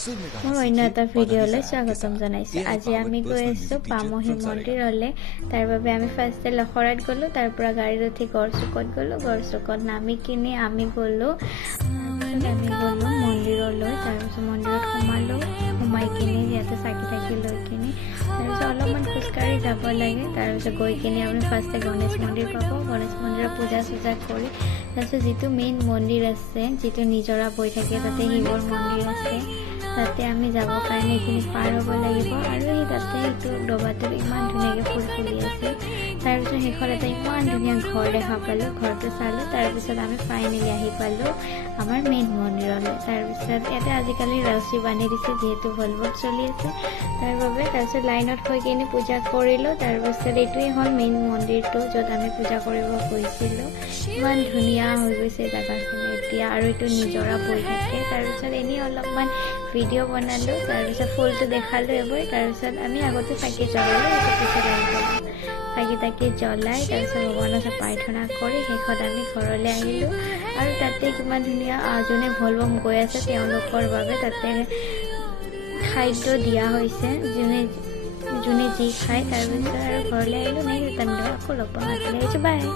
মোৰ অন্য এটা ভিডিঅ'লৈ স্বাগতম জনাইছোঁ। আজি আমি গৈ আছোঁ পামহি মন্দিৰলৈ। তাৰ বাবে আমি ফাৰ্ষ্টে লখৰাত গ'লোঁ, তাৰ পৰা গাড়ীত উঠি গড়চুকত গ'লোঁ। গড়চুকত নামি কিনি আমি গ'লোঁ মন্দিৰলৈ। তাৰপিছত মন্দিৰত সোমাই কিনি ইয়াতে চাকি তাকি লৈ কিনি তাৰপিছত অলপমান খোজকাঢ়ি যাব লাগে। তাৰপিছত গৈ কিনি আপুনি ফাৰ্ষ্টে গণেশ মন্দিৰ পাব। গণেশ মন্দিৰত পূজা চূজা কৰি তাৰপিছত যিটো মেইন মন্দিৰ আছে, যিটো নিজৰা বৈ থাকে, তাতে শিৱৰ মন্দিৰ আছে, তাতে আমি যাবৰ কাৰণে এইখিনি পাৰ হ'ব লাগিব। আৰু সেই তাতে এইটো ডবাটোত ইমান ধুনীয়াকৈ ফুল ফুলি আছে। তাৰপিছত শেষত এটা ইমান ধুনীয়া ঘৰ দেখা পালোঁ, ঘৰটো চালোঁ। তাৰপিছত আমি ফাইনেলি আহি পালোঁ আমাৰ মেইন মন্দিৰলৈ। তাৰপিছত ইয়াতে আজিকালি ৰছী বান্ধি দিছে, যিহেতু ভলভোট চলি আছে তাৰ বাবে। তাৰপিছত লাইনত হৈ কিনি পূজা কৰিলোঁ। তাৰপিছত এইটোৱেই হ'ল মেইন মন্দিৰটো, য'ত আমি পূজা কৰিব গৈছিলোঁ। ইমান ধুনীয়া হৈ গৈছে জেগাখিনি এতিয়া, আৰু এইটো নিজৰা বৈ থাকে। তাৰপিছত এনেই অলপমান ভিডিঅ' বনালোঁ। তাৰপিছত ফুলটো দেখালোঁ এবাৰ। তাৰপিছত আমি আগতে চাকি জ্বলালোঁ, সেইটো পিছত আহি গ'লোঁ। চাকি তাকি জ্বলাই তাৰপিছত ভগৱানৰ ওচৰত প্ৰাৰ্থনা কৰি শেষত আমি ঘৰলৈ আহিলোঁ। আৰু তাতে কিমান ধুনীয়া যোনে ভলবম গৈ আছে তেওঁলোকৰ বাবে তাতে খাদ্য দিয়া হৈছে, যোনে যি খায়। তাৰপিছত আৰু ঘৰলৈ আহিলোঁ। নেক্সট টাইম আকৌ লগ পাম। আজিলৈ আহিছোঁ, বাই।